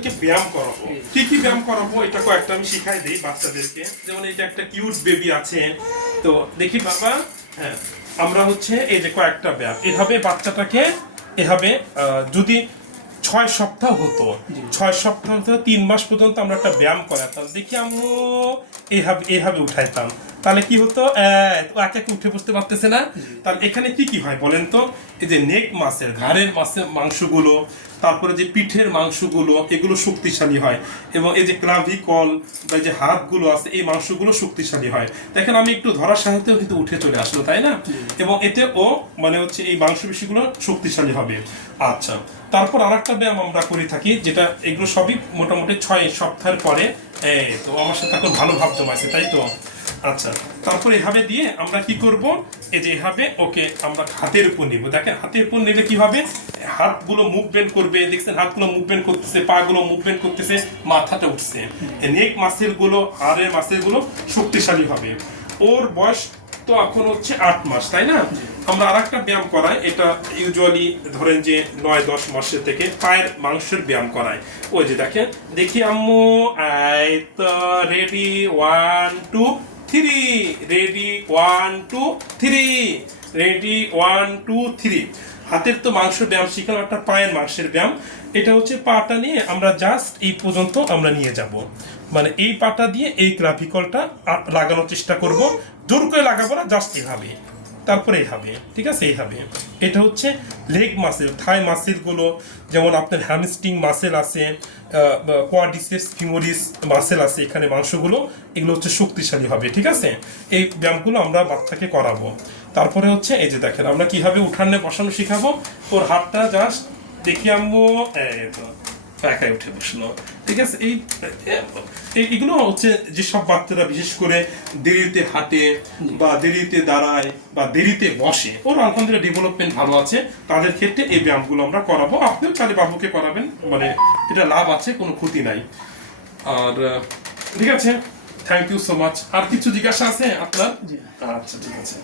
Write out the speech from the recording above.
ব্যায়াম করাবো? কি কি ব্যায়াম করাবো? এটা কয়েকটা আমি শিখাই দিই বাচ্চাদেরকে। যেমন এটা একটা কিউট বেবি আছে। তো দেখি বাবা হ্যাঁ আমরা হচ্ছে এই যে কয়েকটা ব্যায়াম। এভাবে বাচ্চাটাকে, এভাবে যদি ছয় সপ্তাহ হতো। ছয় সপ্তাহ থেকে তিন মাস পর্যন্ত আমরা একটা ব্যায়াম করাতাম। দেখি আম্মু এইভাবে এইভাবে উঠাইতাম। তাহলে কি হতো? একে একে উঠে বসতে পারতেছে না। তাহলে এখানে কি কি হয় বলেন তো? এই যে নেক মাছের ঘাড়ের মাছের মাংসগুলো তারপরে যে পিঠের মাংসগুলো এগুলো শক্তিশালী হয়। এবং এই যে ক্লাভিকল বা যে হাতগুলো আছে এই মাংসগুলো শক্তিশালী হয়। দেখেন আমি একটু ধরার সাহায্যেও কিন্তু উঠে চলে আসলো তাই না? এবং এতে ও মানে হচ্ছে এই মাংসপেশিগুলো শক্তিশালী হবে। আচ্ছা তারপর আর একটা ব্যায়াম আমরা করে থাকি যেটা এগুলো সবই মোটামুটি ছয় সপ্তাহের পরে তো আমার সাথে এখন ভালো ভাব জমাইছে তাই তো? আচ্ছা তারপর এভাবে দিয়ে আমরা কি করব? এই যে এভাবে ওকে আমরা হাতের উপর নিব। দেখেন হাতের উপর নিলে কি হবে? হাতগুলো মুভমেন্ট করবে দেখছেন হাতগুলো মুভমেন্ট করতেছে পা গুলো মুভমেন্ট করতেছে মাথাটা উঠছে। নেক মাসেলগুলো হাড়ের মাসেলগুলো শক্তিশালী হবে। ওর বয়স তো এখন হচ্ছে আট মাস তাই না? আমরা আর একটা ব্যায়াম করাই এটা ইউজুয়ালি ধরেন যে নয় দশ মাসের থেকে পায়ের মাংসের ব্যায়াম করায় ওই যে দেখেন দেখি আম্মু আই তো ready one two three ready one two three ready one two three হাতের তো মাংস ব্যায়াম শিখালাম একটা পায়ের মাংসের ব্যায়াম। এটা হচ্ছে পাটা নিয়ে আমরা জাস্ট এই পর্যন্ত আমরা নিয়ে যাব। মানে এই পাটা দিয়ে এই ক্লাভিকলটা লাগানোর চেষ্টা করব। জোর করে লাগাবো না জাস্ট এভাবে। তারপরে এইভাবে ঠিক আছে? এইভাবে এটা হচ্ছে লেগ মাসেল থাই মাসেলগুলো যেমন আপনার হ্যামস্ট্রিং মাসেল আছে কোয়াডিসেস ফিমোরিস মাসেল আছে, এখানে মাংসগুলো, এগুলো হচ্ছে শক্তিশালী হবে, ঠিক আছে? এই ব্যায়ামগুলো আমরা বাচ্চাকে করাবো। তারপরে হচ্ছে, এই যে দেখেন, আমরা কীভাবে উঠানে বসানো শিখাবো? ওর হাতটা জাস্ট দেখি আমবো একাই উঠে বসল। ঠিক আছে এই এগুলো হচ্ছে যেসব বাচ্চারা বিশেষ করে দেরিতে হাঁটে বা দেরিতে দাঁড়ায় বা দেরিতে বসে ওর আলহামদুলিল্লাহ ডেভেলপমেন্ট ভালো আছে। তাদের ক্ষেত্রে এই ব্যায়ামগুলো আমরা করাবো। আপনিও চাইলে বাবুকে করাবেন মানে এটা লাভ আছে কোনো ক্ষতি নাই। আর ঠিক আছে থ্যাংক ইউ সো মাচ আর কিছু জিজ্ঞাসা আছে আপনার? আচ্ছা ঠিক আছে।